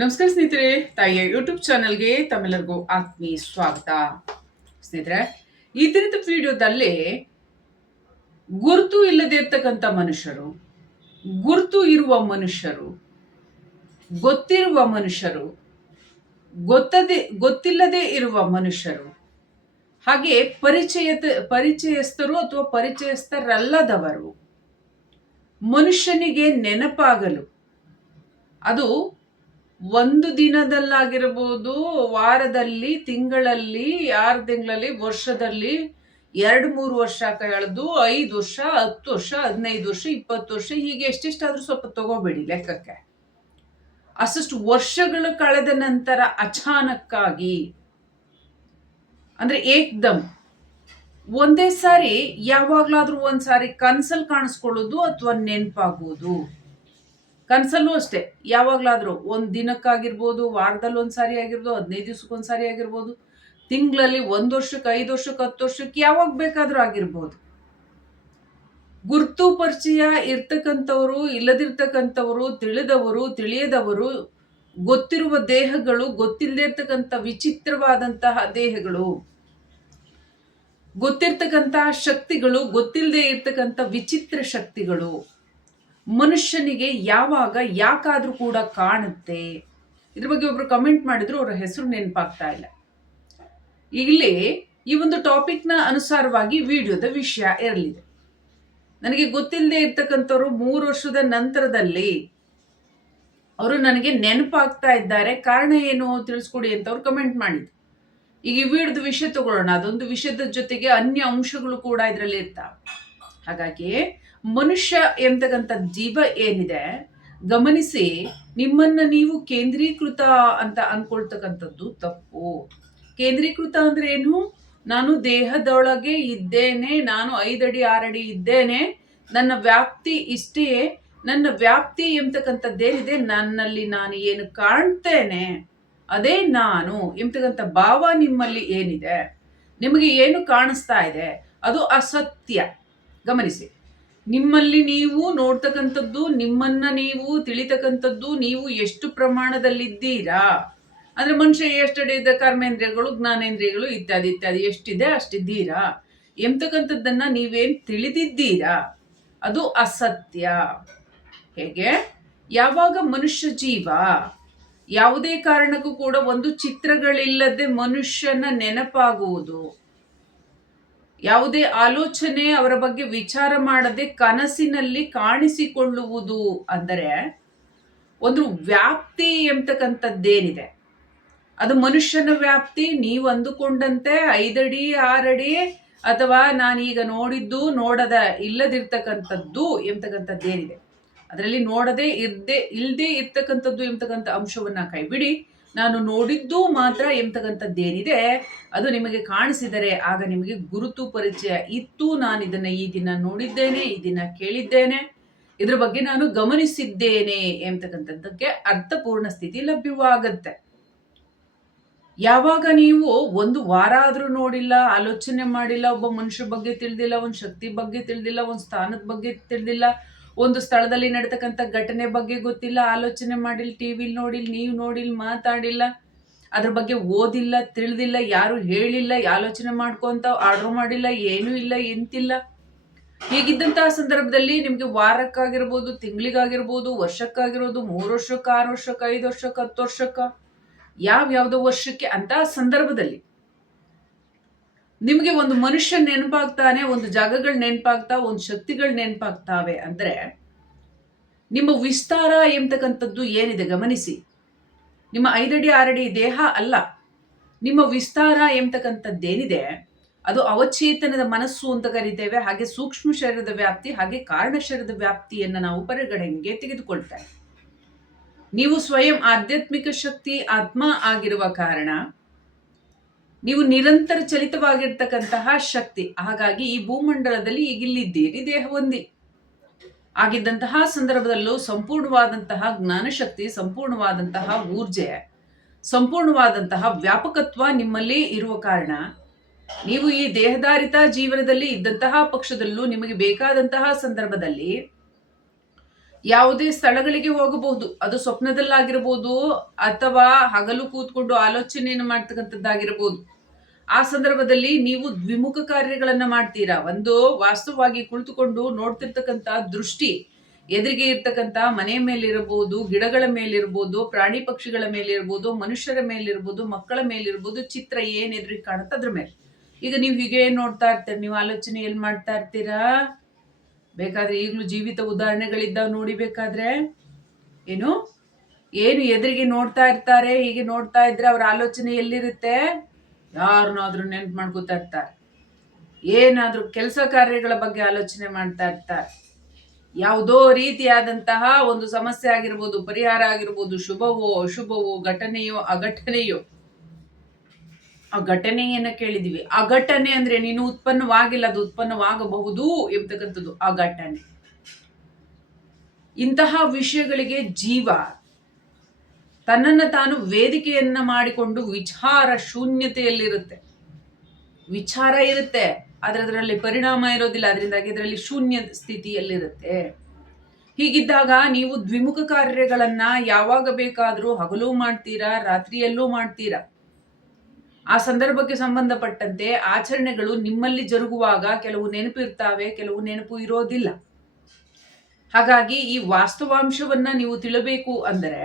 ನಮಸ್ಕಾರ ಸ್ನೇಹಿತರೆ, ತಾಯಿಯ ಯೂಟ್ಯೂಬ್ ಚಾನಲ್ಗೆ ತಮ್ಮೆಲ್ಲರಿಗೂ ಆತ್ಮೀಯ ಸ್ವಾಗತ. ಸ್ನೇಹಿತರೆ, ಈ ದಿನದ ವಿಡಿಯೋದಲ್ಲಿ ಗುರುತು ಇಲ್ಲದೆ ಇರ್ತಕ್ಕಂಥ ಮನುಷ್ಯರು, ಗುರುತು ಇರುವ ಮನುಷ್ಯರು, ಗೊತ್ತಿರುವ ಮನುಷ್ಯರು, ಗೊತ್ತದೆ, ಗೊತ್ತಿಲ್ಲದೆ ಇರುವ ಮನುಷ್ಯರು, ಹಾಗೆ ಪರಿಚಯ ಪರಿಚಯಸ್ಥರು ಅಥವಾ ಪರಿಚಯಸ್ಥರಲ್ಲದವರು ಮನುಷ್ಯನಿಗೆ ನೆನಪಾಗಲು, ಅದು ಒಂದು ದಿನದಲ್ಲಾಗಿರ್ಬೋದು ವಾರದಲ್ಲಿ, ತಿಂಗಳಲ್ಲಿ, ಆರು ತಿಂಗಳಲ್ಲಿ, ವರ್ಷದಲ್ಲಿ ಎರಡು ಮೂರು ವರ್ಷ ಕಳೆದು ಐದು ವರ್ಷ, ಹತ್ತು ವರ್ಷ, ಹದಿನೈದು ವರ್ಷ, ಇಪ್ಪತ್ತು ವರ್ಷ, ಹೀಗೆ ಎಷ್ಟೆಷ್ಟಾದರೂ ಸ್ವಲ್ಪ ತಗೋಬೇಡಿ ಲೆಕ್ಕಕ್ಕೆ. ಅಷ್ಟು ವರ್ಷಗಳು ಕಳೆದ ನಂತರ ಅಚಾನಕ್ಕಾಗಿ, ಅಂದ್ರೆ ಏಕ್ದಮ್, ಒಂದೇ ಸಾರಿ ಯಾವಾಗ್ಲಾದ್ರೂ ಒಂದ್ ಸಾರಿ ಕನ್ಸಲ್ ಕಾಣಿಸ್ಕೊಳ್ಳೋದು ಅಥವಾ ನೆನಪಾಗೋದು. ಕನ್ಸಲ್ಲೂ ಅಷ್ಟೇ, ಯಾವಾಗಲಾದರೂ ಒಂದು ದಿನಕ್ಕಾಗಿರ್ಬೋದು, ವಾರದಲ್ಲಿ ಒಂದು ಸಾರಿ ಆಗಿರ್ಬೋದು, ಹದಿನೈದು ದಿವ್ಸಕ್ಕೆ ಒಂದು ಸಾರಿ ಆಗಿರ್ಬೋದು, ತಿಂಗಳಲ್ಲಿ ಒಂದು ವರ್ಷಕ್ಕೆ, ಐದು ವರ್ಷಕ್ಕೆ, ಹತ್ತು ವರ್ಷಕ್ಕೆ ಯಾವಾಗ ಬೇಕಾದರೂ ಆಗಿರ್ಬೋದು. ಗುರ್ತು ಪರಿಚಯ ಇರ್ತಕ್ಕಂಥವರು, ಇಲ್ಲದಿರ್ತಕ್ಕಂಥವರು, ತಿಳಿದವರು, ತಿಳಿಯದವರು, ಗೊತ್ತಿರುವ ದೇಹಗಳು ಗೊತ್ತಿಲ್ಲದೆ ಇರ್ತಕ್ಕಂಥ ವಿಚಿತ್ರವಾದಂತಹ ದೇಹಗಳು, ಗೊತ್ತಿರ್ತಕ್ಕಂತಹ ಶಕ್ತಿಗಳು ಗೊತ್ತಿಲ್ಲದೆ ಇರ್ತಕ್ಕಂಥ ವಿಚಿತ್ರ ಶಕ್ತಿಗಳು. ಮನುಷ್ಯನಿಗೆ ಯಾವಾಗ ಯಾಕಾದರೂ ಕೂಡ ಕಾಣುತ್ತೆ. ಇದ್ರ ಬಗ್ಗೆ ಒಬ್ರು ಕಮೆಂಟ್ ಮಾಡಿದ್ರು, ಅವರ ಹೆಸರು ನೆನಪಾಗ್ತಾ ಇಲ್ಲ. ಇಲ್ಲಿ ಈ ಒಂದು ಟಾಪಿಕ್ನ ಅನುಸಾರವಾಗಿ ವಿಡಿಯೋದ ವಿಷಯ ಇರಲಿದೆ. ನನಗೆ ಗೊತ್ತಿಲ್ಲದೆ ಇರ್ತಕ್ಕಂಥವ್ರು ಮೂರು ವರ್ಷದ ನಂತರದಲ್ಲಿ ಅವರು ನನಗೆ ನೆನಪಾಗ್ತಾ ಇದ್ದಾರೆ. ಕಾರಣ ಏನು ತಿಳಿಸ್ಕೊಡಿ ಅಂತ ಅವ್ರು ಕಮೆಂಟ್ ಮಾಡಿದ್ರು. ಈಗ ಈ ವಿಡಿಯೋದ ವಿಷಯ ತಗೊಳ್ಳೋಣ. ಅದೊಂದು ವಿಷಯದ ಜೊತೆಗೆ ಅನ್ಯ ಅಂಶಗಳು ಕೂಡ ಇದರಲ್ಲಿ ಇರ್ತಾವೆ. ಹಾಗಾಗಿ ಮನುಷ್ಯ ಎಂತಕ್ಕಂಥ ಜೀವ ಏನಿದೆ, ಗಮನಿಸಿ ನಿಮ್ಮನ್ನ ನೀವು ಕೇಂದ್ರೀಕೃತ ಅಂತ ಅನ್ಕೊಳ್ತಕ್ಕಂಥದ್ದು ತಪ್ಪು. ಕೇಂದ್ರೀಕೃತ ಅಂದ್ರೆ ಏನು? ನಾನು ದೇಹದೊಳಗೆ ಇದ್ದೇನೆ, ನಾನು ಐದಡಿ, ಆರಡಿ ಇದ್ದೇನೆ, ನನ್ನ ವ್ಯಾಪ್ತಿ ಇಷ್ಟೇ ನನ್ನ ವ್ಯಾಪ್ತಿ ಎಂಬತಕ್ಕಂಥದ್ದೇನಿದೆ ನನ್ನಲ್ಲಿ ನಾನು ಏನು ಕಾಣ್ತೇನೆ, ಅದೇ ನಾನು ಎಂಬತಕ್ಕಂಥ ಭಾವ ನಿಮ್ಮಲ್ಲಿ ಏನಿದೆ, ನಿಮಗೆ ಏನು ಕಾಣಿಸ್ತಾ ಇದೆ, ಅದು ಅಸತ್ಯ. ಗಮನಿಸಿ. ನಿಮ್ಮಲ್ಲಿ ನೀವು ನೋಡ್ತಕ್ಕಂಥದ್ದು, ನಿಮ್ಮನ್ನ ನೀವು ತಿಳಿತಕ್ಕಂಥದ್ದು, ನೀವು ಎಷ್ಟು ಪ್ರಮಾಣದಲ್ಲಿದ್ದೀರಾ? ಅಂದ್ರೆ ಮನುಷ್ಯ ಎಷ್ಟಡಿದ ಕರ್ಮೇಂದ್ರಿಯಗಳು, ಜ್ಞಾನೇಂದ್ರಿಯಗಳು ಇತ್ಯಾದಿ ಇತ್ಯಾದಿ, ಎಷ್ಟಿದೆ ಅಷ್ಟಿದ್ದೀರಾ ಎಂತಕ್ಕಂಥದ್ದನ್ನ ನೀವೇನು ತಿಳಿದಿದ್ದೀರಾ? ಅದು ಅಸತ್ಯ. ಹೇಗೆ? ಯಾವಾಗ ಮನುಷ್ಯ ಜೀವ, ಯಾವುದೇ ಕಾರಣಕ್ಕೂ ಕೂಡ ಒಂದು ಚಿತ್ರಗಳಿಲ್ಲದೆ ಮನುಷ್ಯನ ನೆನಪಾಗುವುದು. ಯಾವುದೇ ಆಲೋಚನೆ ಅವರ ಬಗ್ಗೆ ವಿಚಾರ ಮಾಡದೆ ಕನಸಿನಲ್ಲಿ ಕಾಣಿಸಿಕೊಳ್ಳುವುದು ಅಂದರೆ ಒಂದು ವ್ಯಾಪ್ತಿ ಎಂಬತಕ್ಕಂಥದ್ದೇನಿದೆ. ಅದು ಮನುಷ್ಯನ ವ್ಯಾಪ್ತಿ, ನೀವು ಅಂದುಕೊಂಡಂತೆ ಐದಡಿ, ಆರಡಿ, ಅಥವಾ ನಾನೀಗ ನೋಡಿದ್ದು, ನೋಡದ ಇಲ್ಲದಿರ್ತಕ್ಕಂಥದ್ದು ಎಂಬತಕ್ಕಂಥದ್ದೇನಿದೆ. ಅದರಲ್ಲಿ ನೋಡದೆ ಇರದೆ ಇಲ್ಲದೆ ಇರ್ತಕ್ಕಂಥದ್ದು ಎಂಬತಕ್ಕಂಥ ಅಂಶವನ್ನ ಕೈಬಿಡಿ. ನಾನು ನೋಡಿದ್ದು ಮಾತ್ರ ಎಂಬತಕ್ಕಂಥದ್ದೇನಿದೆ ಅದು ನಿಮಗೆ ಕಾಣಿಸಿದರೆ ಆಗ ನಿಮಗೆ ಗುರುತು ಪರಿಚಯ ಇತ್ತು. ನಾನು ಇದನ್ನ ಈ ದಿನ ನೋಡಿದ್ದೇನೆ, ಈ ದಿನ ಕೇಳಿದ್ದೇನೆ. ಇದ್ರ ಬಗ್ಗೆ ನಾನು ಗಮನಿಸಿದ್ದೇನೆ ಎಂಬತಕ್ಕಂಥದ್ದಕ್ಕೆ ಅರ್ಥಪೂರ್ಣ ಸ್ಥಿತಿ ಲಭ್ಯವಾಗತ್ತೆ. ಯಾವಾಗ ನೀವು ಒಂದು ವಾರ ಆದರೂ ನೋಡಿಲ್ಲ, ಆಲೋಚನೆ ಮಾಡಿಲ್ಲ, ಒಬ್ಬ ಮನುಷ್ಯ ಬಗ್ಗೆ ತಿಳಿದಿಲ್ಲ, ಒಂದು ಶಕ್ತಿ ಬಗ್ಗೆ ತಿಳಿದಿಲ್ಲ, ಒಂದು ಸ್ಥಾನದ ಬಗ್ಗೆ ತಿಳಿದಿಲ್ಲ ಒಂದು ಸ್ಥಳದಲ್ಲಿ ನಡೆತಕ್ಕಂಥ ಘಟನೆ ಬಗ್ಗೆ ಗೊತ್ತಿಲ್ಲ, ಆಲೋಚನೆ ಮಾಡಿಲ್ಲ ಟಿ ವಿಲ್ ನೋಡಿಲ್ಲ, ನೀವು ನೋಡಿಲ್ಲ, ಮಾತಾಡಿಲ್ಲ, ಅದ್ರ ಬಗ್ಗೆ ಓದಿಲ್ಲ, ತಿಳಿದಿಲ್ಲ, ಯಾರು ಹೇಳಿಲ್ಲ, ಆಲೋಚನೆ ಮಾಡ್ಕೊಂತ ಆರ್ಡರ್ ಮಾಡಿಲ್ಲ, ಏನೂ ಇಲ್ಲ, ಎಂತಿಲ್ಲ. ಹೀಗಿದ್ದಂತಹ ಸಂದರ್ಭದಲ್ಲಿ ನಿಮ್ಗೆ ವಾರಕ್ಕಾಗಿರ್ಬೋದು, ತಿಂಗಳಿಗಾಗಿರ್ಬೋದು ವರ್ಷಕ್ಕಾಗಿರ್ಬೋದು ಮೂರು ವರ್ಷಕ್ಕೆ, ಆರು ವರ್ಷಕ್ಕೆ, ಐದು ವರ್ಷಕ್ಕೆ, ಹತ್ತು ವರ್ಷಕ್ಕ ಯಾವ ವರ್ಷಕ್ಕೆ ಅಂತ ಸಂದರ್ಭದಲ್ಲಿ. ನಿಮಗೆ ಒಂದು ಮನುಷ್ಯ ನೆನಪಾಗ್ತಾನೆ, ಒಂದು ಜಾಗಗಳು ನೆನಪಾಗ್ತಾ, ಒಂದು ಶಕ್ತಿಗಳು ನೆನಪಾಗ್ತಾವೆ ಅಂದ್ರೆ ನಿಮ್ಮ ವಿಸ್ತಾರ ಎಂಬತಕ್ಕಂಥದ್ದು ಏನಿದೆ ಗಮನಿಸಿ. ನಿಮ್ಮ ಐದಡಿ, ಆರಡಿ ದೇಹ ಅಲ್ಲ. ನಿಮ್ಮ ವಿಸ್ತಾರ ಎಂಬತಕ್ಕಂಥದ್ದೇನಿದೆ, ಅದು ಅವಚೇತನದ ಮನಸ್ಸು ಅಂತ ಕರಿತೇವೆ, ಹಾಗೆ ಸೂಕ್ಷ್ಮ ಶರೀರದ ವ್ಯಾಪ್ತಿ, ಹಾಗೆ ಕಾರಣ ಶರೀರದ ವ್ಯಾಪ್ತಿಯನ್ನು ನಾವು ಪರಿಗಣನೆಗೆ ತೆಗೆದುಕೊಳ್ತೇವೆ. ನೀವು ಸ್ವಯಂ ಆಧ್ಯಾತ್ಮಿಕ ಶಕ್ತಿ, ಆತ್ಮ ಆಗಿರುವ ಕಾರಣ ನೀವು ನಿರಂತರ ಚಲಿತವಾಗಿರ್ತಕ್ಕಂತಹ ಶಕ್ತಿ. ಹಾಗಾಗಿ ಈ ಭೂಮಂಡಲದಲ್ಲಿ ಈಗ ಈಗಿಲ್ಲಿದ್ದೀರಿ ದೇಹ ಹೊಂದಿ ಆಗಿದ್ದಂತಹ ಸಂದರ್ಭದಲ್ಲೂ ಸಂಪೂರ್ಣವಾದಂತಹ ಜ್ಞಾನಶಕ್ತಿ, ಸಂಪೂರ್ಣವಾದಂತಹ ಊರ್ಜೆ, ಸಂಪೂರ್ಣವಾದಂತಹ ವ್ಯಾಪಕತ್ವ ನಿಮ್ಮಲ್ಲಿ ಇರುವ ಕಾರಣ, ನೀವು ಈ ದೇಹಧಾರಿತ ಜೀವನದಲ್ಲಿ ಇದ್ದಂತಹ ಪಕ್ಷದಲ್ಲೂ ನಿಮಗೆ ಬೇಕಾದಂತಹ ಸಂದರ್ಭದಲ್ಲಿ ಯಾವುದೇ ಸ್ಥಳಗಳಿಗೆ ಹೋಗಬಹುದು. ಅದು ಸ್ವಪ್ನದಲ್ಲಾಗಿರ್ಬೋದು ಅಥವಾ ಹಗಲು ಕೂತ್ಕೊಂಡು ಆಲೋಚನೆಯನ್ನು ಮಾಡ್ತಕ್ಕಂಥದ್ದಾಗಿರ್ಬೋದು. ಆ ಸಂದರ್ಭದಲ್ಲಿ ನೀವು ದ್ವಿಮುಖ ಕಾರ್ಯಗಳನ್ನ ಮಾಡ್ತೀರಾ? ಒಂದು ವಾಸ್ತವವಾಗಿ ಕುಳಿತುಕೊಂಡು ನೋಡ್ತಿರ್ತಕ್ಕಂಥ ದೃಷ್ಟಿ, ಎದುರಿಗೆ ಇರ್ತಕ್ಕಂಥ ಮನೆ ಮೇಲಿರಬಹುದು, ಗಿಡಗಳ ಮೇಲಿರ್ಬೋದು ಪ್ರಾಣಿ ಪಕ್ಷಿಗಳ ಮೇಲಿರ್ಬೋದು ಮನುಷ್ಯರ ಮೇಲಿರ್ಬೋದು ಮಕ್ಕಳ ಮೇಲಿರ್ಬೋದು ಚಿತ್ರ ಏನ್ ಎದುರಿಗೆ ಕಾಣುತ್ತೆ ಅದ್ರ ಮೇಲೆ. ಈಗ ನೀವು ಹೀಗೆ ನೋಡ್ತಾ ಇರ್ತೀರ, ನೀವು ಆಲೋಚನೆ ಎಲ್ಲಿ ಮಾಡ್ತಾ ಇರ್ತೀರಾ? ಬೇಕಾದ್ರೆ ಈಗಲೂ ಜೀವಿತ ಉದಾಹರಣೆಗಳಿದ್ದಾವೆ ನೋಡಿ ಬೇಕಾದ್ರೆ. ಏನು? ಏನು ಎದುರಿಗೆ ನೋಡ್ತಾ ಇರ್ತಾರೆ, ಹೀಗೆ ನೋಡ್ತಾ ಇದ್ರೆ ಅವ್ರ ಆಲೋಚನೆ ಎಲ್ಲಿರುತ್ತೆ? ಯಾರನ್ನಾದ್ರೂ ನೆನ್ಪು ಮಾಡ್ಕೋತಾ ಇರ್ತಾರೆ. ಏನಾದ್ರೂ ಕೆಲಸ ಕಾರ್ಯಗಳ ಬಗ್ಗೆ ಆಲೋಚನೆ ಮಾಡ್ತಾ ಇರ್ತಾರೆ. ಯಾವುದೋ ರೀತಿಯಾದಂತಹ ಒಂದು ಸಮಸ್ಯೆ ಆಗಿರ್ಬೋದು, ಪರಿಹಾರ ಆಗಿರ್ಬೋದು, ಶುಭವೋ, ಅಶುಭವೋ, ಘಟನೆಯೋ, ಅಘಟನೆಯೋ. ಆ ಘಟನೆಯನ್ನ ಕೇಳಿದೀವಿ. ಆ ಘಟನೆ ಅಂದ್ರೆ ನೀನು ಉತ್ಪನ್ನವಾಗಿಲ್ಲ, ಅದು ಉತ್ಪನ್ನವಾಗಬಹುದು ಎಂಬತಕ್ಕಂಥದ್ದು ಆ ಘಟನೆ. ಇಂತಹ ವಿಷಯಗಳಿಗೆ ಜೀವ ತನ್ನನ್ನು ತಾನು ವೇದಿಕೆಯನ್ನ ಮಾಡಿಕೊಂಡು ವಿಚಾರ ಶೂನ್ಯತೆಯಲ್ಲಿರುತ್ತೆ. ವಿಚಾರ ಇರುತ್ತೆ ಆದರೆ ಅದರಲ್ಲಿ ಪರಿಣಾಮ ಇರೋದಿಲ್ಲ ಅದರಿಂದಾಗಿ ಅದರಲ್ಲಿ ಶೂನ್ಯ ಸ್ಥಿತಿಯಲ್ಲಿರುತ್ತೆ. ಹೀಗಿದ್ದಾಗ ನೀವು ದ್ವಿಮುಖ ಕಾರ್ಯಗಳನ್ನ ಯಾವಾಗ ಬೇಕಾದರೂ ಹಗಲು ಮಾಡ್ತೀರಾ, ರಾತ್ರಿಯಲ್ಲೂ ಮಾಡ್ತೀರಾ? ಆ ಸಂದರ್ಭಕ್ಕೆ ಸಂಬಂಧಪಟ್ಟಂತೆ ಆಚರಣೆಗಳು ನಿಮ್ಮಲ್ಲಿ ಜರುಗುವಾಗ ಕೆಲವು ನೆನಪು ಇರ್ತಾವೆ, ಕೆಲವು ನೆನಪು ಇರೋದಿಲ್ಲ. ಹಾಗಾಗಿ ಈ ವಾಸ್ತವಾಂಶವನ್ನ ನೀವು ತಿಳಬೇಕು ಅಂದರೆ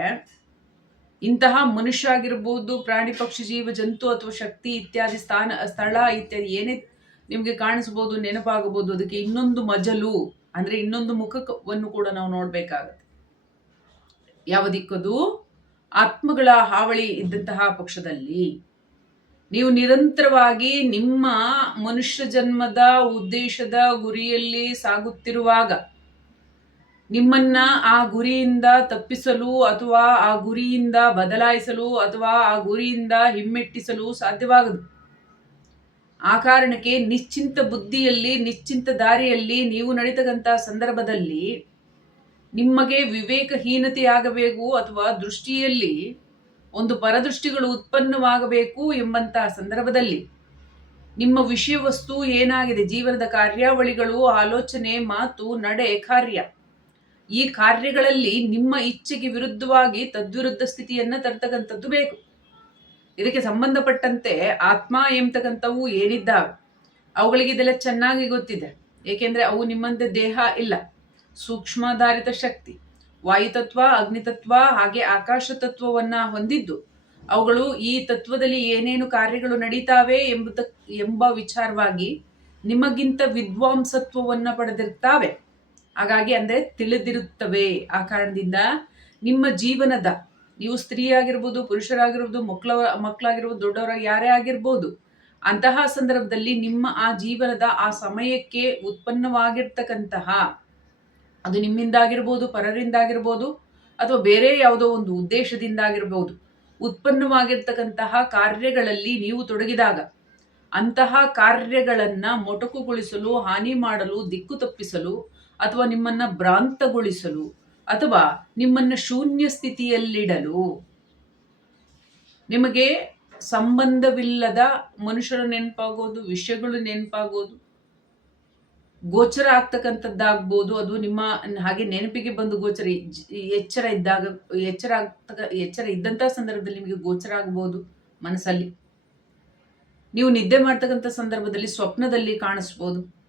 ಇಂತಹ ಮನುಷ್ಯ ಆಗಿರ್ಬೋದು ಪ್ರಾಣಿ, ಪಕ್ಷಿ, ಜೀವ, ಜಂತು ಅಥವಾ ಶಕ್ತಿ ಇತ್ಯಾದಿ ಸ್ಥಾನ, ಸ್ಥಳ ಇತ್ಯಾದಿ ಏನೇ ನಿಮಗೆ ಕಾಣಿಸ್ಬೋದು ನೆನಪಾಗಬಹುದು, ಅದಕ್ಕೆ ಇನ್ನೊಂದು ಮಜಲು ಅಂದ್ರೆ ಇನ್ನೊಂದು ಮುಖವನ್ನು ಕೂಡ ನಾವು ನೋಡ್ಬೇಕಾಗತ್ತೆ. ಯಾವ ದಿಕ್ಕದು? ಆತ್ಮಗಳ ಹಾವಳಿ ಇದ್ದಂತಹ ಪಕ್ಷದಲ್ಲಿ. ನೀವು ನಿರಂತರವಾಗಿ ನಿಮ್ಮ ಮನುಷ್ಯ ಜನ್ಮದ ಉದ್ದೇಶದ ಗುರಿಯಲ್ಲಿ ಸಾಗುತ್ತಿರುವಾಗ ನಿಮ್ಮನ್ನ ಆ ಗುರಿಯಿಂದ ತಪ್ಪಿಸಲು ಅಥವಾ ಆ ಗುರಿಯಿಂದ ಬದಲಾಯಿಸಲು ಅಥವಾ ಆ ಗುರಿಯಿಂದ ಹಿಮ್ಮೆಟ್ಟಿಸಲು ಸಾಧ್ಯವಾಗದು. ಆ ಕಾರಣಕ್ಕೆ ನಿಶ್ಚಿಂತ ಬುದ್ಧಿಯಲ್ಲಿ, ನಿಶ್ಚಿಂತ ದಾರಿಯಲ್ಲಿ ನೀವು ನಡೀತಕ್ಕಂಥ ಸಂದರ್ಭದಲ್ಲಿ ನಿಮಗೆ ವಿವೇಕಹೀನತೆಯಾಗಬೇಕು ಅಥವಾ ದೃಷ್ಟಿಯಲ್ಲಿ ಒಂದು ಪರದೃಷ್ಟಿಗಳು ಉತ್ಪನ್ನವಾಗಬೇಕು ಎಂಬಂತಹ ಸಂದರ್ಭದಲ್ಲಿ ನಿಮ್ಮ ವಿಷಯ ವಸ್ತು ಏನಾಗಿದೆ? ಜೀವನದ ಕಾರ್ಯಾವಳಿಗಳು, ಆಲೋಚನೆ, ಮಾತು, ನಡೆ, ಕಾರ್ಯ. ಈ ಕಾರ್ಯಗಳಲ್ಲಿ ನಿಮ್ಮ ಇಚ್ಛೆಗೆ ವಿರುದ್ಧವಾಗಿ ತದ್ವಿರುದ್ಧ ಸ್ಥಿತಿಯನ್ನು ತರ್ತಕ್ಕಂಥದ್ದು ಬೇಕು. ಇದಕ್ಕೆ ಸಂಬಂಧಪಟ್ಟಂತೆ ಆತ್ಮ ಎಂಬತಕ್ಕಂಥವು ಏನಿದ್ದಾವೆ? ಅವುಗಳಿಗೆ ಇದೆಲ್ಲ ಚೆನ್ನಾಗಿ ಗೊತ್ತಿದೆ. ಏಕೆಂದರೆ ಅವು ನಿಮ್ಮಂತೆ ದೇಹ ಇಲ್ಲ. ಸೂಕ್ಷ್ಮಾಧಾರಿತ ಶಕ್ತಿ, ವಾಯುತತ್ವ, ಅಗ್ನಿತತ್ವ, ಹಾಗೆ ಆಕಾಶ ತತ್ವವನ್ನ ಹೊಂದಿದ್ದು ಅವುಗಳು ಈ ತತ್ವದಲ್ಲಿ ಏನೇನು ಕಾರ್ಯಗಳು ನಡೀತಾವೆ ಎಂಬುದ ಎಂಬ ವಿಚಾರವಾಗಿ ನಿಮಗಿಂತ ವಿದ್ವಾಂಸತ್ವವನ್ನ ಪಡೆದಿರ್ತಾವೆ. ಹಾಗಾಗಿ ಅಂದ್ರೆ ತಿಳಿದಿರುತ್ತವೆ ಆ ಕಾರಣದಿಂದ ನಿಮ್ಮ ಜೀವನದ, ನೀವು ಸ್ತ್ರೀಯಾಗಿರ್ಬೋದು, ಪುರುಷರಾಗಿರ್ಬೋದು, ಮಕ್ಕಳ, ಮಕ್ಕಳಾಗಿರ್ಬೋದು ದೊಡ್ಡವರ ಯಾರೇ ಆಗಿರ್ಬೋದು, ಅಂತಹ ಸಂದರ್ಭದಲ್ಲಿ ನಿಮ್ಮ ಆ ಜೀವನದ ಆ ಸಮಯಕ್ಕೆ ಉತ್ಪನ್ನವಾಗಿರ್ತಕ್ಕಂತಹ, ಅದು ನಿಮ್ಮಿಂದಾಗಿರ್ಬೋದು, ಪರರಿಂದಾಗಿರ್ಬೋದು, ಅಥವಾ ಬೇರೆ ಯಾವುದೋ ಒಂದು ಉದ್ದೇಶದಿಂದಾಗಿರ್ಬೋದು, ಉತ್ಪನ್ನವಾಗಿರ್ತಕ್ಕಂತಹ ಕಾರ್ಯಗಳಲ್ಲಿ ನೀವು ತೊಡಗಿದಾಗ ಅಂತಹ ಕಾರ್ಯಗಳನ್ನು ಮೊಟಕುಗೊಳಿಸಲು, ಹಾನಿ ಮಾಡಲು, ದಿಕ್ಕು ತಪ್ಪಿಸಲು ಅಥವಾ ನಿಮ್ಮನ್ನ ಭ್ರಾಂತಗೊಳಿಸಲು ಅಥವಾ ನಿಮ್ಮನ್ನ ಶೂನ್ಯ ಸ್ಥಿತಿಯಲ್ಲಿಡಲು ನಿಮಗೆ ಸಂಬಂಧವಿಲ್ಲದ ಮನುಷ್ಯರು ನೆನಪಾಗೋದು, ವಿಷಯಗಳು ನೆನಪಾಗೋದು, ಗೋಚರ ಆಗ್ತಕ್ಕಂಥದ್ದಾಗ್ಬೋದು. ಅದು ನಿಮ್ಮ ಹಾಗೆ ನೆನಪಿಗೆ ಬಂದು ಗೋಚರ ಎಚ್ಚರ ಇದ್ದಾಗ, ಎಚ್ಚರ ಆಗ್ತಕ್ಕ, ಎಚ್ಚರ ಇದ್ದಂಥ ಸಂದರ್ಭದಲ್ಲಿ ನಿಮಗೆ ಗೋಚರ ಆಗ್ಬೋದು ಮನಸ್ಸಲ್ಲಿ. ನೀವು ನಿದ್ದೆ ಮಾಡ್ತಕ್ಕಂಥ ಸಂದರ್ಭದಲ್ಲಿ ಸ್ವಪ್ನದಲ್ಲಿ ಕಾಣಿಸ್ಬೋದು.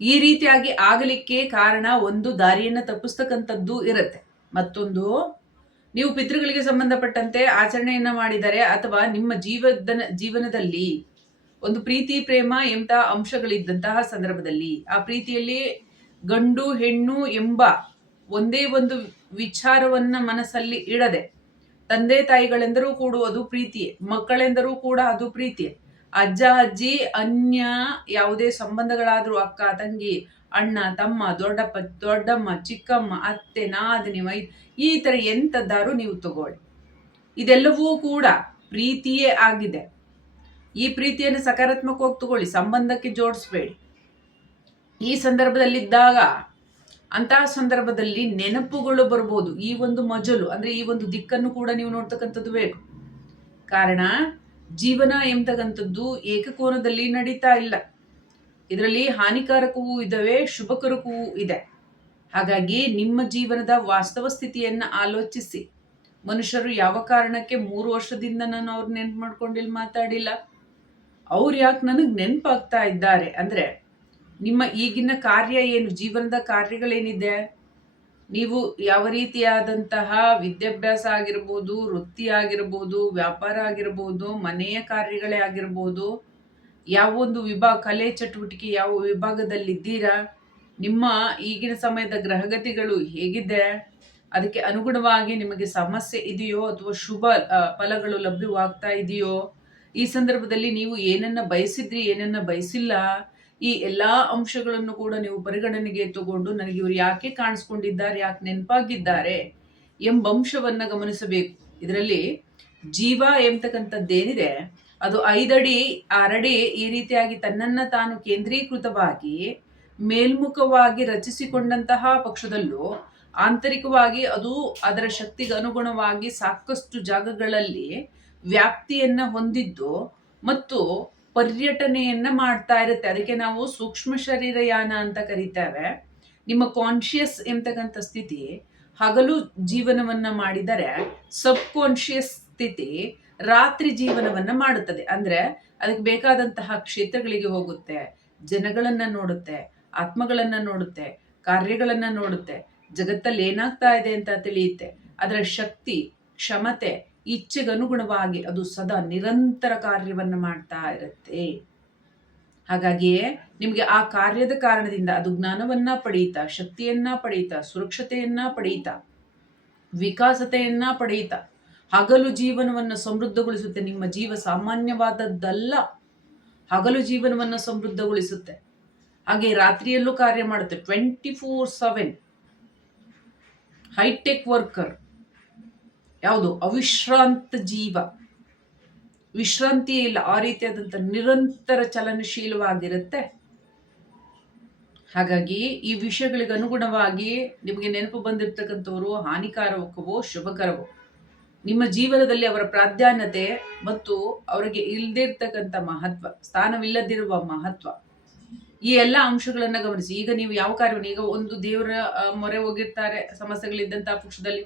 ಈ ರೀತಿಯಾಗಿ ಆಗಲಿಕ್ಕೆ ಕಾರಣ ಒಂದು ದಾರಿಯನ್ನು ತಪ್ಪಿಸ್ತಕ್ಕಂಥದ್ದು ಇರುತ್ತೆ. ಮತ್ತೊಂದು, ನೀವು ಪಿತೃಗಳಿಗೆ ಸಂಬಂಧಪಟ್ಟಂತೆ ಆಚರಣೆಯನ್ನ ಮಾಡಿದರೆ ಅಥವಾ ನಿಮ್ಮ ಜೀವದ ಜೀವನದಲ್ಲಿ ಒಂದು ಪ್ರೀತಿ, ಪ್ರೇಮ ಎಂಥ ಅಂಶಗಳಿದ್ದಂತಹ ಸಂದರ್ಭದಲ್ಲಿ ಆ ಪ್ರೀತಿಯಲ್ಲಿ ಗಂಡು, ಹೆಣ್ಣು ಎಂಬ ಒಂದೇ ಒಂದು ವಿಚಾರವನ್ನ ಮನಸ್ಸಲ್ಲಿ ಇಡದೆ ತಂದೆ ತಾಯಿಗಳೆಂದರೂ ಕೂಡ ಅದು ಪ್ರೀತಿಯೇ ಮಕ್ಕಳೆಂದರೂ ಕೂಡ ಅದು ಪ್ರೀತಿಯೇ ಅಜ್ಜ, ಅಜ್ಜಿ, ಅನ್ಯ ಯಾವುದೇ ಸಂಬಂಧಗಳಾದರೂ ಅಕ್ಕ, ತಂಗಿ, ಅಣ್ಣ, ತಮ್ಮ, ದೊಡ್ಡಪ್ಪ, ದೊಡ್ಡಮ್ಮ, ಚಿಕ್ಕಮ್ಮ, ಅತ್ತೆ, ನಾದಿನಿ, ಮೈ, ಈ ಥರ ಎಂಥದ್ದಾರು ನೀವು ತಗೊಳ್ಳಿ. ಇದೆಲ್ಲವೂ ಕೂಡ ಪ್ರೀತಿಯೇ ಆಗಿದೆ. ಈ ಪ್ರೀತಿಯನ್ನು ಸಕಾರಾತ್ಮಕವಾಗಿ ತಗೊಳ್ಳಿ, ಸಂಬಂಧಕ್ಕೆ ಜೋಡಿಸ್ಬೇಡಿ. ಈ ಸಂದರ್ಭದಲ್ಲಿದ್ದಾಗ ಅಂತಹ ಸಂದರ್ಭದಲ್ಲಿ ನೆನಪುಗಳು ಬರ್ಬೋದು. ಈ ಒಂದು ಮಜಲು, ಅಂದ್ರೆ ಈ ಒಂದು ದಿಕ್ಕನ್ನು ಕೂಡ ನೀವು ನೋಡ್ತಕ್ಕಂಥದ್ದು ಬೇಕು. ಕಾರಣ, ಜೀವನ ಎಂಬತಕ್ಕಂಥದ್ದು ಏಕಕೋನದಲ್ಲಿ ನಡೀತಾ ಇಲ್ಲ. ಇದರಲ್ಲಿ ಹಾನಿಕಾರಕವೂ ಇದ್ದಾವೆ, ಶುಭಕರಕವೂ ಇದೆ. ಹಾಗಾಗಿ ನಿಮ್ಮ ಜೀವನದ ವಾಸ್ತವ ಸ್ಥಿತಿಯನ್ನ ಆಲೋಚಿಸಿ. ಮನುಷ್ಯರು ಯಾವ ಕಾರಣಕ್ಕೆ ಮೂರು ವರ್ಷದಿಂದ ನಾನು ಅವ್ರು ನೆನ್ಪು ಮಾಡ್ಕೊಂಡಿಲ್ಲ ಮಾತಾಡಿಲ್ಲ? ಅವ್ರು ಯಾಕೆ ನನಗೆ ನೆನಪಾಗ್ತಾ ಇದ್ದಾರೆ? ಅಂದ್ರೆ ನಿಮ್ಮ ಈಗಿನ ಕಾರ್ಯ ಏನು? ಜೀವನದ ಕಾರ್ಯಗಳೇನಿದೆ? ನೀವು ಯಾವ ರೀತಿಯಾದಂತಹ ವಿದ್ಯಾಭ್ಯಾಸ ಆಗಿರ್ಬೋದು, ವೃತ್ತಿ ಆಗಿರ್ಬೋದು, ವ್ಯಾಪಾರ ಆಗಿರ್ಬೋದು, ಮನೆಯ ಕಾರ್ಯಗಳೇ ಆಗಿರ್ಬೋದು, ಯಾವ ಒಂದು ವಿಭಾಗ, ಕಲೆ ಚಟುವಟಿಕೆ ಯಾವ ವಿಭಾಗದಲ್ಲಿದ್ದೀರಾ? ನಿಮ್ಮ ಈಗಿನ ಸಮಯದ ಗ್ರಹಗತಿಗಳು ಹೇಗಿದೆ? ಅದಕ್ಕೆ ಅನುಗುಣವಾಗಿ ನಿಮಗೆ ಸಮಸ್ಯೆ ಇದೆಯೋ ಅಥವಾ ಶುಭ ಫಲಗಳು ಲಭ್ಯವಾಗ್ತಾ ಇದೆಯೋ? ಈ ಸಂದರ್ಭದಲ್ಲಿ ನೀವು ಏನನ್ನ ಬಯಸಿದ್ರಿ, ಏನನ್ನ ಬಯಸಿಲ್ಲ? ಈ ಎಲ್ಲಾ ಅಂಶಗಳನ್ನು ಕೂಡ ನೀವು ಪರಿಗಣನೆಗೆ ತಗೊಂಡು ನನಗೆ ಇವರು ಯಾಕೆ ಕಾಣಿಸ್ಕೊಂಡಿದ್ದಾರೆ, ಯಾಕೆ ನೆನಪಾಗಿದ್ದಾರೆ ಎಂಬ ಅಂಶವನ್ನ ಗಮನಿಸಬೇಕು. ಇದರಲ್ಲಿ ಜೀವ ಎಂಬತಕ್ಕಂಥದ್ದೇನಿದೆ, ಅದು ಐದಡಿ, ಆರಡಿ ಈ ರೀತಿಯಾಗಿ ತನ್ನನ್ನ ತಾನು ಕೇಂದ್ರೀಕೃತವಾಗಿ ಮೇಲ್ಮುಖವಾಗಿ ರಚಿಸಿಕೊಂಡಂತಹ ಪಕ್ಷದಲ್ಲೂ ಆಂತರಿಕವಾಗಿ ಅದು ಅದರ ಶಕ್ತಿಗೆ ಅನುಗುಣವಾಗಿ ಸಾಕಷ್ಟು ಜಾಗಗಳಲ್ಲಿ ವ್ಯಾಪ್ತಿಯನ್ನು ಹೊಂದಿದ್ದು ಮತ್ತು ಪರ್ಯಟನೆಯನ್ನ ಮಾಡ್ತಾ ಇರುತ್ತೆ. ಅದಕ್ಕೆ ನಾವು ಸೂಕ್ಷ್ಮ ಶರೀರಯಾನ ಅಂತ ಕರಿತೇವೆ. ನಿಮ್ಮ ಕಾನ್ಷಿಯಸ್ ಎಂಬತಕ್ಕಂಥ ಸ್ಥಿತಿ, ಹಗಲು ಜೀವನವನ್ನ ಮಾಡಿದರೆ ಸಬ್ ಕಾನ್ಷಿಯಸ್ ಸ್ಥಿತಿ ರಾತ್ರಿ ಜೀವನವನ್ನ ಮಾಡುತ್ತದೆ. ಅಂದ್ರೆ ಅದಕ್ಕೆ ಬೇಕಾದಂತಹ ಕ್ಷೇತ್ರಗಳಿಗೆ ಹೋಗುತ್ತೆ. ಜನಗಳನ್ನ ನೋಡುತ್ತೆ, ಆತ್ಮಗಳನ್ನ ನೋಡುತ್ತೆ, ಕಾರ್ಯಗಳನ್ನ ನೋಡುತ್ತೆ. ಜಗತ್ತಲ್ಲಿ ಏನಾಗ್ತಾ ಇದೆ ಅಂತ ತಿಳಿಯುತ್ತೆ. ಅದರ ಶಕ್ತಿ, ಕ್ಷಮತೆ ಇಚ್ಛೆಗನುಗುಣವಾಗಿ ಅದು ಸದಾ ನಿರಂತರ ಕಾರ್ಯವನ್ನು ಮಾಡ್ತಾ ಇರುತ್ತೆ. ಹಾಗಾಗಿಯೇ ನಿಮಗೆ ಆ ಕಾರ್ಯದ ಕಾರಣದಿಂದ ಅದು ಜ್ಞಾನವನ್ನ ಪಡೆಯುತ್ತಾ ಶಕ್ತಿಯನ್ನ ಪಡೆಯುತ್ತಾ ಸುರಕ್ಷತೆಯನ್ನ ಪಡೆಯುತ್ತಾ ವಿಕಾಸತೆಯನ್ನ ಪಡೆಯುತ್ತಾ ಹಗಲು ಜೀವನವನ್ನು ಸಮೃದ್ಧಗೊಳಿಸುತ್ತೆ. ನಿಮ್ಮ ಜೀವ ಸಾಮಾನ್ಯವಾದದ್ದಲ್ಲ. ಹಗಲು ಜೀವನವನ್ನು ಸಮೃದ್ಧಗೊಳಿಸುತ್ತೆ. ಹಾಗೆ ರಾತ್ರಿಯಲ್ಲೂ ಕಾರ್ಯ ಮಾಡುತ್ತೆ. Twenty four seven hi tech worker ಯಾವುದು? ಅವಿಶ್ರಾಂತ ಜೀವ. ವಿಶ್ರಾಂತಿ ಇಲ್ಲ, ಆ ರೀತಿಯಾದಂಥ ನಿರಂತರ ಚಲನಶೀಲವಾಗಿರುತ್ತೆ. ಹಾಗಾಗಿ ಈ ವಿಷಯಗಳಿಗೆ ಅನುಗುಣವಾಗಿ ನಿಮಗೆ ನೆನಪು ಬಂದಿರತಕ್ಕಂಥವರು ಹಾನಿಕಾರಕವೋ, ಶುಭಕರವೋ. ನಿಮ್ಮ ಜೀವನದಲ್ಲಿ ಅವರ ಪ್ರಾಧಾನ್ಯತೆ ಮತ್ತು ಅವರಿಗೆ ಇಲ್ಲದಿರ್ತಕ್ಕಂಥ ಮಹತ್ವ, ಸ್ಥಾನವಿಲ್ಲದಿರುವ ಮಹತ್ವ. ಈ ಎಲ್ಲ ಅಂಶಗಳನ್ನು ಗಮನಿಸಿ. ಈಗ ನೀವು ಯಾವ ಕಾರ್ಯವನ್ನು, ಈಗ ಒಂದು ದೇವರ ಮೊರೆ ಹೋಗಿರ್ತಾರೆ ಸಮಸ್ಯೆಗಳಿದ್ದಂಥ ಪಕ್ಷದಲ್ಲಿ.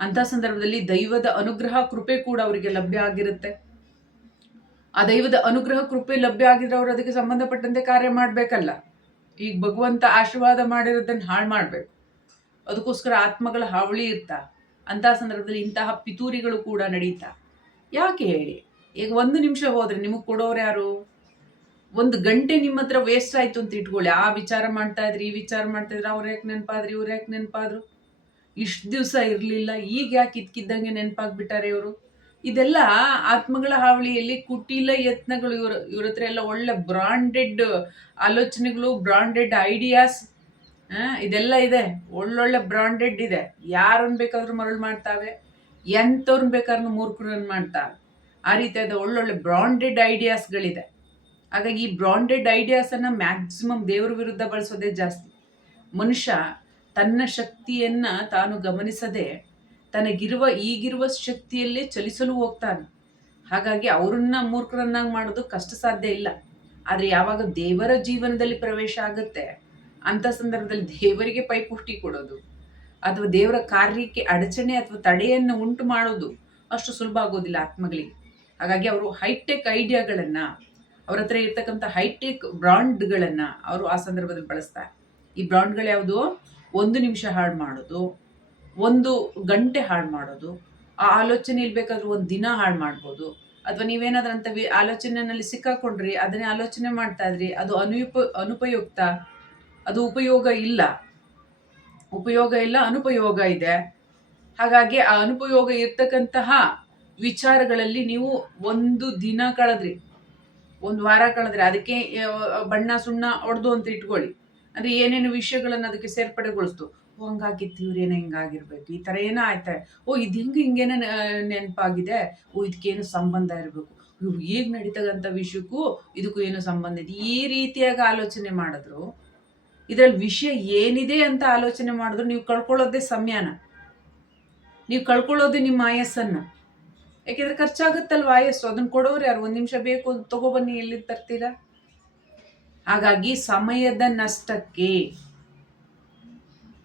ಅಂತ ಸಂದರ್ಭದಲ್ಲಿ ದೈವದ ಅನುಗ್ರಹ ಕೃಪೆ ಕೂಡ ಅವರಿಗೆ ಲಭ್ಯ ಆಗಿರುತ್ತೆ. ಆ ದೈವದ ಅನುಗ್ರಹ ಕೃಪೆ ಲಭ್ಯ ಆಗಿದ್ರೆ ಅವರು ಅದಕ್ಕೆ ಸಂಬಂಧಪಟ್ಟಂತೆ ಕಾರ್ಯ ಮಾಡಬೇಕಲ್ಲ. ಈಗ ಭಗವಂತ ಆಶೀರ್ವಾದ ಮಾಡಿರೋದನ್ನ ಹಾಳು ಮಾಡಬೇಕು. ಅದಕ್ಕೋಸ್ಕರ ಆತ್ಮಗಳ ಹಾವಳಿ ಇರ್ತಾ ಅಂತಹ ಸಂದರ್ಭದಲ್ಲಿ ಇಂತಹ ಪಿತೂರಿಗಳು ಕೂಡ ನಡೀತಾ. ಯಾಕೆ ಹೇಳಿ? ಈಗ ಒಂದು ನಿಮಿಷ ಹೋದ್ರೆ ನಿಮಗೆ ಕೊಡೋರು ಯಾರು? ಒಂದು ಗಂಟೆ ನಿಮ್ಮ ಹತ್ರ ವೇಸ್ಟ್ ಆಯ್ತು ಅಂತ ಇಟ್ಕೊಳ್ಳಿ. ಆ ವಿಚಾರ ಮಾಡ್ತಾ ಇದ್ರಿ, ಈ ವಿಚಾರ ಮಾಡ್ತಾ ಇದ್ರೆ, ಅವ್ರ ಯಾಕೆ ನೆನಪಾದ್ರಿ, ಇವ್ರು ಯಾಕೆ ನೆನಪಾದ್ರು? ಇಷ್ಟು ದಿವಸ ಇರಲಿಲ್ಲ, ಈಗ ಯಾಕೆ ಇದ್ಕಿದ್ದಂಗೆ ನೆನಪಾಗ್ಬಿಟ್ಟಾರೆ ಇವರು? ಇದೆಲ್ಲ ಆತ್ಮಗಳ ಹಾವಳಿಯಲ್ಲಿ ಕುಟಿಲ ಯತ್ನಗಳು ಇವರು ಇವ್ರ ಹತ್ರ ಎಲ್ಲ ಒಳ್ಳೆ ಬ್ರಾಂಡೆಡ್ ಆಲೋಚನೆಗಳು ಬ್ರಾಂಡೆಡ್ ಐಡಿಯಾಸ್ ಇದೆಲ್ಲ ಇದೆ. ಒಳ್ಳೊಳ್ಳೆ ಬ್ರಾಂಡೆಡ್ ಇದೆ. ಯಾರನ್ನ ಬೇಕಾದ್ರೂ ಮರಳು ಮಾಡ್ತಾವೆ ಎಂಥವ್ರನ್ನ ಬೇಕಾದ್ರೂ ಮೂರ್ಖರನ್ನ ಮಾಡ್ತಾವೆ. ಆ ರೀತಿಯಾದ ಒಳ್ಳೊಳ್ಳೆ ಬ್ರಾಂಡೆಡ್ ಐಡಿಯಾಸ್ಗಳಿದೆ ಹಾಗಾಗಿ ಈ ಬ್ರಾಂಡೆಡ್ ಐಡಿಯಾಸನ್ನು ಮ್ಯಾಕ್ಸಿಮಮ್ ದೇವರ ವಿರುದ್ಧ ಬಳಸೋದೇ ಜಾಸ್ತಿ. ಮನುಷ್ಯ ತನ್ನ ಶಕ್ತಿಯನ್ನ ತಾನು ಗಮನಿಸದೆ ತನಗಿರುವ ಈಗಿರುವ ಶಕ್ತಿಯಲ್ಲೇ ಚಲಿಸಲು ಹೋಗ್ತಾನೆ. ಹಾಗಾಗಿ ಅವರನ್ನ ಮೂರ್ಖರನ್ನಾಗಿ ಮಾಡೋದು ಕಷ್ಟ ಸಾಧ್ಯ ಇಲ್ಲ. ಆದರೆ ಯಾವಾಗ ದೇವರ ಜೀವನದಲ್ಲಿ ಪ್ರವೇಶ ಆಗುತ್ತೆ ಅಂತ ಸಂದರ್ಭದಲ್ಲಿ ದೇವರಿಗೆ ಪೈಪುಷ್ಟಿ ಕೊಡೋದು, ಅಥವಾ ದೇವರ ಕಾರ್ಯಕ್ಕೆ ಅಡಚಣೆ ಅಥವಾ ತಡೆಯನ್ನು ಉಂಟು ಮಾಡೋದು ಅಷ್ಟು ಸುಲಭ ಆಗೋದಿಲ್ಲ ಆತ್ಮಗಳಿಗೆ. ಹಾಗಾಗಿ ಅವರು ಹೈಟೆಕ್ ಐಡಿಯಾಗಳನ್ನು, ಅವ್ರ ಹತ್ರ ಇರ್ತಕ್ಕಂಥ ಹೈಟೆಕ್ ಬ್ರಾಂಡ್ಗಳನ್ನು ಅವರು ಆ ಸಂದರ್ಭದಲ್ಲಿ ಬಳಸ್ತಾರೆ. ಈ ಬ್ರಾಂಡ್ಗಳು ಯಾವುದು? ಒಂದು ನಿಮಿಷ ಹಾಳು ಮಾಡೋದು, ಒಂದು ಗಂಟೆ ಹಾಳು ಮಾಡೋದು, ಆ ಆಲೋಚನೆ ಇಲ್ಬೇಕಾದ್ರೂ ಒಂದು ದಿನ ಹಾಳು ಮಾಡ್ಬೋದು. ಅಥವಾ ನೀವೇನಾದ್ರೂ ಅಂತ ವಿ ಆಲೋಚನೆಯಲ್ಲಿ ಸಿಕ್ಕಾಕೊಂಡ್ರಿ, ಅದನ್ನೇ ಆಲೋಚನೆ ಮಾಡ್ತಾ ಇದ್ರಿ, ಅದು ಅನುಪ ಅನುಪಯುಕ್ತ, ಅದು ಉಪಯೋಗ ಇಲ್ಲ. ಉಪಯೋಗ ಇಲ್ಲ, ಅನುಪಯೋಗ ಇದೆ. ಹಾಗಾಗಿ ಆ ಅನುಪಯೋಗ ಇರ್ತಕ್ಕಂತಹ ವಿಚಾರಗಳಲ್ಲಿ ನೀವು ಒಂದು ದಿನ ಕಳೆದ್ರಿ. ಒಂದು ವಾರ ಕಳೆದ್ರೆ. ಅದಕ್ಕೆ ಬಣ್ಣ ಸುಣ್ಣ ಹೊಡೆದು ಅಂತ ಇಟ್ಕೊಳ್ಳಿ. ಅಂದ್ರೆ ಏನೇನು ವಿಷಯಗಳನ್ನು ಅದಕ್ಕೆ ಸೇರ್ಪಡೆಗೊಳಿಸ್ತು. ಓ ಹಂಗಾಗಿತ್ತು ಇವ್ರೇನೋ ಹಿಂಗಾಗಿರ್ಬೇಕು. ಈ ಥರ ಏನೋ ಆಯ್ತಾ ಓ, ಇದು ಹಿಂಗೆ ಹಿಂಗೇನೋ ನೆನಪಾಗಿದೆ? ಓ, ಇದಕ್ಕೇನು ಸಂಬಂಧ ಇರಬೇಕು? ಇವ್ರು ಈಗ ನಡೀತಕ್ಕಂಥ ವಿಷಯಕ್ಕೂ ಇದಕ್ಕೂ ಏನು ಸಂಬಂಧ ಇದೆ? ಈ ರೀತಿಯಾಗಿ ಆಲೋಚನೆ ಮಾಡಿದ್ರು. ಇದರಲ್ಲಿ ವಿಷಯ ಏನಿದೆ ಅಂತ ಆಲೋಚನೆ ಮಾಡಿದ್ರು. ನೀವು ಕಳ್ಕೊಳ್ಳೋದೇ ಸಮಯನ ನೀವು ಕಳ್ಕೊಳ್ಳೋದೇ ನಿಮ್ಮ ಆಯಸ್ಸನ್ನು. ಯಾಕೆಂದ್ರೆ ಖರ್ಚಾಗುತ್ತಲ್ವ ಆಯಸ್ಸು? ಅದನ್ನ ಕೊಡೋರು ಯಾರು? ಒಂದು ನಿಮಿಷ ಬೇಕು ತಗೊಬನ್ನಿ ಎಲ್ಲಿ ತರ್ತೀರಾ? ಹಾಗಾಗಿ ಸಮಯದ ನಷ್ಟಕ್ಕೆ,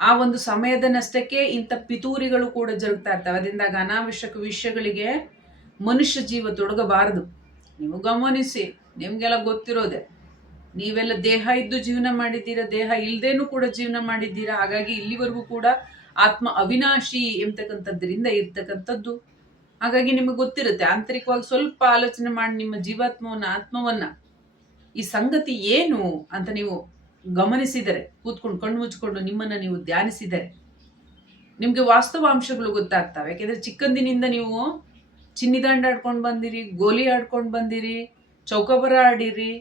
ಆ ಒಂದು ಸಮಯದ ನಷ್ಟಕ್ಕೆ ಇಂಥ ಪಿತೂರಿಗಳು ಕೂಡ ಜರುಗ್ತಾ ಇರ್ತವೆ. ಅದರಿಂದಾಗ ಅನಾವಶ್ಯಕ ವಿಷಯಗಳಿಗೆ ಮನುಷ್ಯ ಜೀವ ತೊಡಗಬಾರದು. ನೀವು ಗಮನಿಸಿ, ನಿಮಗೆಲ್ಲ ಗೊತ್ತಿರೋದೆ, ನೀವೆಲ್ಲ ದೇಹ ಇದ್ದು ಜೀವನ ಮಾಡಿದ್ದೀರಾ, ದೇಹ ಇಲ್ಲದೇನೂ ಕೂಡ ಜೀವನ ಮಾಡಿದ್ದೀರಾ, ಹಾಗಾಗಿ ಇಲ್ಲಿವರೆಗೂ ಕೂಡ ಆತ್ಮ ಅವಿನಾಶಿ ಎಂಬತಕ್ಕಂಥದ್ದರಿಂದ ಇರ್ತಕ್ಕಂಥದ್ದು. ಹಾಗಾಗಿ ನಿಮಗೆ ಗೊತ್ತಿರುತ್ತೆ, ಆಂತರಿಕವಾಗಿ ಸ್ವಲ್ಪ ಆಲೋಚನೆ ಮಾಡಿ ನಿಮ್ಮ ಜೀವಾತ್ಮವನ್ನು, ಆತ್ಮವನ್ನ ಈ ಸಂಗತಿ ಏನು ಅಂತ ನೀವು ಗಮನಿಸಿದರೆ, ಕೂತ್ಕೊಂಡು ಕಣ್ಣು ಮುಚ್ಕೊಂಡು ನಿಮ್ಮನ್ನ ನೀವು ಧ್ಯಾನಿಸಿದರೆ ನಿಮಗೆ ವಾಸ್ತವಾಂಶಗಳು ಗೊತ್ತಾಗ್ತವೆ. ಯಾಕೆಂದ್ರೆ ಚಿಕ್ಕಂದಿನಿಂದ ನೀವು ಚಿನ್ನಿದಾಂಡ ಆಡ್ಕೊಂಡು ಬಂದಿರಿ, ಗೋಲಿ ಆಡ್ಕೊಂಡು ಬಂದಿರಿ, ಚೌಕಬರ ಆಡಿರಿ,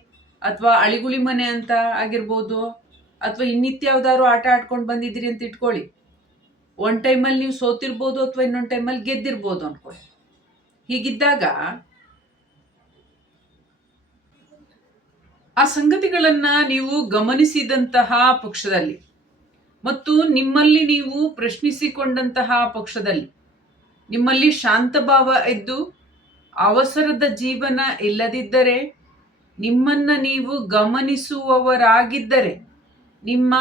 ಅಥವಾ ಅಳಿಗುಳಿ ಮನೆ ಅಂತ ಆಗಿರ್ಬೋದು, ಅಥವಾ ಇನ್ನಿತ್ಯಾವ್ದಾದ್ರು ಆಟ ಆಡ್ಕೊಂಡು ಬಂದಿದ್ದೀರಿ ಅಂತ ಇಟ್ಕೊಳ್ಳಿ. ಒನ್ ಟೈಮಲ್ಲಿ ನೀವು ಸೋತಿರ್ಬೋದು ಅಥವಾ ಇನ್ನೊಂದು ಟೈಮಲ್ಲಿ ಗೆದ್ದಿರ್ಬೋದು ಅನ್ಕೊಳ್ಳಿ. ಹೀಗಿದ್ದಾಗ ಆ ಸಂಗತಿಗಳನ್ನ ನೀವು ಗಮನಿಸಿದಂತಹ ಪಕ್ಷದಲ್ಲಿ ಮತ್ತು ನಿಮ್ಮಲ್ಲಿ ನೀವು ಪ್ರಶ್ನಿಸಿಕೊಂಡಂತಹ ಪಕ್ಷದಲ್ಲಿ ನಿಮ್ಮಲ್ಲಿ ಶಾಂತಭಾವ ಇದ್ದು ಅವಸರದ ಜೀವನ ಇಲ್ಲದಿದ್ದರೆ ನಿಮ್ಮನ್ನ ನೀವು ಗಮನಿಸುವವರಾಗಿದ್ದರೆ, ನಿಮ್ಮ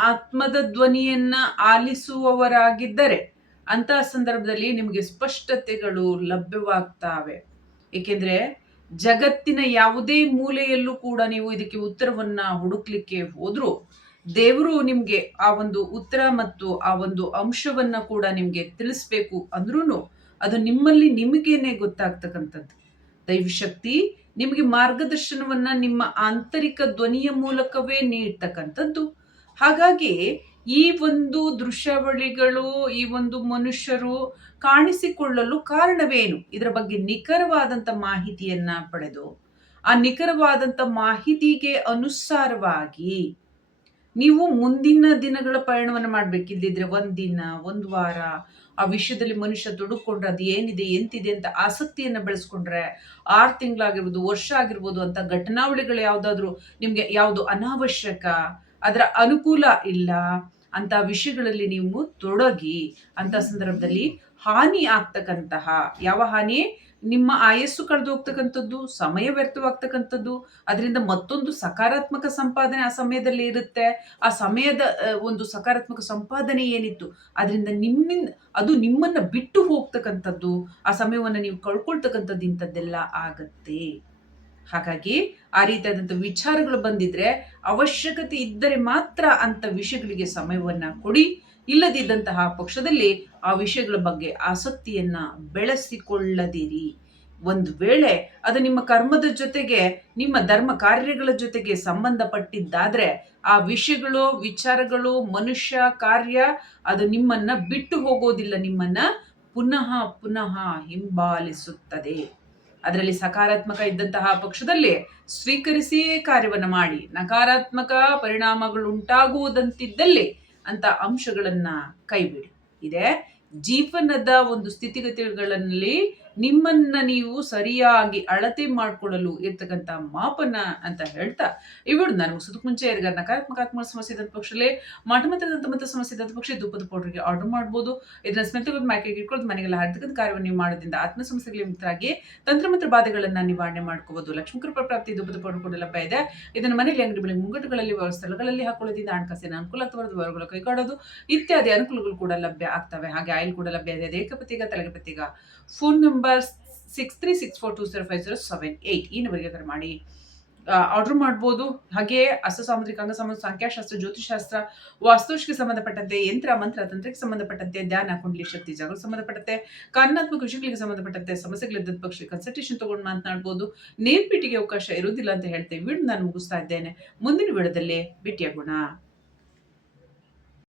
ಆತ್ಮದ ಧ್ವನಿಯನ್ನು ಆಲಿಸುವವರಾಗಿದ್ದರೆ ಅಂತಹ ಸಂದರ್ಭದಲ್ಲಿ ನಿಮಗೆ ಸ್ಪಷ್ಟತೆಗಳು ಲಭ್ಯವಾಗ್ತಾವೆ. ಏಕೆಂದ್ರೆ ಜಗತ್ತಿನ ಯಾವುದೇ ಮೂಲೆಯಲ್ಲೂ ಕೂಡ ನೀವು ಇದಕ್ಕೆ ಉತ್ತರವನ್ನ ಹುಡುಕ್ಲಿಕ್ಕೆ ಹೋದ್ರು ದೇವರು ನಿಮ್ಗೆ ಆ ಒಂದು ಉತ್ತರ ಮತ್ತು ಆ ಒಂದು ಅಂಶವನ್ನ ಕೂಡ ನಿಮ್ಗೆ ತಿಳಿಸ್ಬೇಕು ಅಂದ್ರೂ ಅದು ನಿಮ್ಮಲ್ಲಿ ನಿಮಗೇನೆ ಗೊತ್ತಾಗ್ತಕ್ಕಂಥದ್ದು. ದೈವಶಕ್ತಿ ನಿಮಗೆ ಮಾರ್ಗದರ್ಶನವನ್ನ ನಿಮ್ಮ ಆಂತರಿಕ ಧ್ವನಿಯ ಮೂಲಕವೇ ನೀಡ್ತಕ್ಕಂಥದ್ದು. ಹಾಗಾಗಿ ಈ ಒಂದು ದೃಶ್ಯಾವಳಿಗಳು, ಈ ಒಂದು ಮನುಷ್ಯರು ಕಾಣಿಸಿಕೊಳ್ಳಲು ಕಾರಣವೇನು? ಇದರ ಬಗ್ಗೆ ನಿಖರವಾದಂಥ ಮಾಹಿತಿಯನ್ನ ಪಡೆದು, ಆ ನಿಖರವಾದಂಥ ಮಾಹಿತಿಗೆ ಅನುಸಾರವಾಗಿ ನೀವು ಮುಂದಿನ ದಿನಗಳ ಪಯಣವನ್ನು ಮಾಡ್ಬೇಕಿದ್ದಿದ್ರೆ ಒಂದಿನ, ಒಂದು ವಾರ, ಆ ವಿಷಯದಲ್ಲಿ ಮನುಷ್ಯ ತೊಡಕೊಂಡ್ರೆ ಅದು ಏನಿದೆ, ಎಂತಿದೆ ಅಂತ ಆಸಕ್ತಿಯನ್ನು ಬೆಳೆಸ್ಕೊಂಡ್ರೆ, ಆರು ತಿಂಗಳಾಗಿರ್ಬೋದು, ವರ್ಷ ಆಗಿರ್ಬೋದು ಅಂತ ಘಟನಾವಳಿಗಳು ಯಾವುದಾದ್ರೂ ನಿಮಗೆ ಯಾವುದು ಅನಾವಶ್ಯಕ, ಅದರ ಅನುಕೂಲ ಇಲ್ಲ ಅಂತ ವಿಷಯಗಳಲ್ಲಿ ನೀವು ತೊಡಗಿ, ಅಂತ ಸಂದರ್ಭದಲ್ಲಿ ಹಾನಿ ಆಗ್ತಕ್ಕಂತಹ, ಯಾವ ಹಾನಿ? ನಿಮ್ಮ ಆಯಸ್ಸು ಕಳೆದು ಹೋಗ್ತಕ್ಕಂಥದ್ದು ಸಮಯ ವ್ಯರ್ಥವಾಗ್ತಕ್ಕಂಥದ್ದು, ಅದರಿಂದ ಮತ್ತೊಂದು ಸಕಾರಾತ್ಮಕ ಸಂಪಾದನೆ ಆ ಸಮಯದಲ್ಲಿ ಇರುತ್ತೆ. ಆ ಸಮಯದ ಒಂದು ಸಕಾರಾತ್ಮಕ ಸಂಪಾದನೆ ಏನಿತ್ತು, ಅದರಿಂದ ನಿಮ್ಮಿಂದ, ಅದು ನಿಮ್ಮನ್ನು ಬಿಟ್ಟು ಹೋಗ್ತಕ್ಕಂಥದ್ದು, ಆ ಸಮಯವನ್ನು ನೀವು ಕಳ್ಕೊಳ್ತಕ್ಕಂಥದ್ದು ಇಂಥದ್ದೆಲ್ಲ ಆಗತ್ತೆ. ಹಾಗಾಗಿ ಆ ರೀತಿಯಾದಂಥ ವಿಚಾರಗಳು ಬಂದಿದ್ರೆ ಅವಶ್ಯಕತೆ ಇದ್ದರೆ ಮಾತ್ರ ಅಂಥ ವಿಷಯಗಳಿಗೆ ಸಮಯವನ್ನು ಕೊಡಿ. ಇಲ್ಲದಿದ್ದಂತಹ ಪಕ್ಷದಲ್ಲಿ ಆ ವಿಷಯಗಳ ಬಗ್ಗೆ ಆಸಕ್ತಿಯನ್ನ ಬೆಳೆಸಿಕೊಳ್ಳದಿರಿ. ಒಂದು ವೇಳೆ ಅದು ನಿಮ್ಮ ಕರ್ಮದ ಜೊತೆಗೆ, ನಿಮ್ಮ ಧರ್ಮ ಕಾರ್ಯಗಳ ಜೊತೆಗೆ ಸಂಬಂಧಪಟ್ಟಿದ್ದಾದ್ರೆ, ಆ ವಿಷಯಗಳು, ವಿಚಾರಗಳು, ಮನುಷ್ಯ ಕಾರ್ಯ, ಅದು ನಿಮ್ಮನ್ನ ಬಿಟ್ಟು ಹೋಗೋದಿಲ್ಲ, ನಿಮ್ಮನ್ನ ಪುನಃ ಪುನಃ ಹಿಂಬಾಲಿಸುತ್ತದೆ. ಅದರಲ್ಲಿ ಸಕಾರಾತ್ಮಕ ಇದ್ದಂತಹ ಪಕ್ಷದಲ್ಲಿ ಸ್ವೀಕರಿಸಿಯೇ ಕಾರ್ಯವನ್ನು ಮಾಡಿ, ನಕಾರಾತ್ಮಕ ಪರಿಣಾಮಗಳು ಉಂಟಾಗುವುದಂತಿದ್ದಲ್ಲಿ ಅಂತ ಅಂಶಗಳನ್ನ ಕೈಬಿಡಿ. ಇದೆ ಜೀವನದ ಒಂದು ಸ್ಥಿತಿಗತಿಗಳಲ್ಲಿ ನಿಮ್ಮನ್ನ ನೀವು ಸರಿಯಾಗಿ ಅಳತೆ ಮಾಡಿಕೊಳ್ಳಲು ಇರ್ತಕ್ಕಂಥ ಮಾಪನ ಅಂತ ಹೇಳ್ತಾ ಇವರು ನಾನು ಮುಗಿಸೋದಕ್ಕೆ ಮುಂಚೆ ಯಾರಿಗಾರ ನಕಾರಾತ್ಮಕ ಸಮಸ್ಯೆ ಇದ್ದ ಮಠ ಮಾಟಮತ ದಂತ ಸಮಸ್ಯೆ ಇದ್ದ ಪಕ್ಷ ಧೂಪದ ಪೌಡರ್ಗೆ ಆರ್ಡರ್ ಮಾಡ್ಬೋದು. ಇದನ್ನ ಸ್ಮೆಲ್ ಮ್ಯಾಕೆಗೆ ಇಟ್ಕೊಳ್ಳೋದು ಮನೆಗೆಲ್ಲ ಹರ್ತಕ್ಕಂಥ ಕಾರ್ಯವನ್ನು ಮಾಡೋದ್ರಿಂದ ಆತ್ಮ ಸಮಸ್ಯೆಗಳಿಗೆ ಮಿತ್ರರಾಗಿ ತಂತ್ರಮಂತ್ರ ಬಾಧೆಗಳನ್ನ ನಿವಾರಣೆ ಮಾಡ್ಕೋಬಹುದು ಲಕ್ಷ್ಮೀ ಕೃಪಾ ಪ್ರಾಪ್ತಿ ಧೂಪದ ಪೌಡರ್ ಕೂಡ ಲಭ್ಯ ಇದೆ. ಇದನ್ನು ಮನೆಯಲ್ಲಿ ಅಂಗಡಿ ಬೆಳಗ್ಗೆ ಮುಂಗಟ್ಟುಗಳಲ್ಲಿ ಸ್ಥಳಗಳಲ್ಲಿ ಹಾಕೊಳ್ಳೋದ್ರಿಂದ ಹಣಕಾಸಿನ ಅನುಕೂಲ ಅಥವಾ ವರ್ಗಗಳು ಕೈಗಾಡೋದು ಇತ್ಯಾದಿ ಅನುಕೂಲಗಳು ಕೂಡ ಲಭ್ಯ ಆಗ್ತವೆ. ಹಾಗೆ ಆಯಿಲ್ ಕೂಡ ಲಭ್ಯ ಇದೆ. ಏಕಪತಿಗ ತಲೆಗೆ phone number six three six four two zero five zero seven eight ಈ ನಂಬರ್ಗೆ ಕರೆ ಮಾಡಿ ಆರ್ಡರ್ ಮಾಡ್ಬೋದು. ಹಾಗೆ ಅಸ್ತ ಸಾಮುದ್ರಿಕ, ಅಂಗ ಸಂಬಂಧ ಸಂಖ್ಯಾಶಾಸ್ತ್ರ ಜ್ಯೋತಿಷಾಸ್ತ್ರ ವಾಸ್ತುಶಕ್ಕೆ ಸಂಬಂಧಪಟ್ಟಂತೆ, ಯಂತ್ರ, ಮಂತ್ರ, ತಂತ್ರಕ್ಕೆ ಸಂಬಂಧಪಟ್ಟಂತೆ, ಧ್ಯಾನ, ಕುಂಡಲಿ, ಶಕ್ತಿ ಜಾಗಕ್ಕೆ ಸಂಬಂಧಪಟ್ಟಂತೆ, ಕಾನೂನಾತ್ಮಕ ವಿಷಯಗಳಿಗೆ ಸಂಬಂಧಪಟ್ಟಂತೆ ಸಮಸ್ಯೆಗಳಿದ್ದ ಪಕ್ಷ ಕನ್ಸಲ್ಟೇಷನ್ ತಗೊಂಡು ಮಾತನಾಡ್ಬೋದು. ನೇರ್ಪೀಟಿಗೆ ಅವಕಾಶ ಇರುವುದಿಲ್ಲ ಅಂತ ಹೇಳ್ತೇವೆ ವಿಡಿಯೋ ನಾನು ಮುಗಿಸ್ತಾ ಇದ್ದೇನೆ. ಮುಂದಿನ ವಿಡಿಯೋದಲ್ಲಿ ಭೇಟಿಯಾಗೋಣ.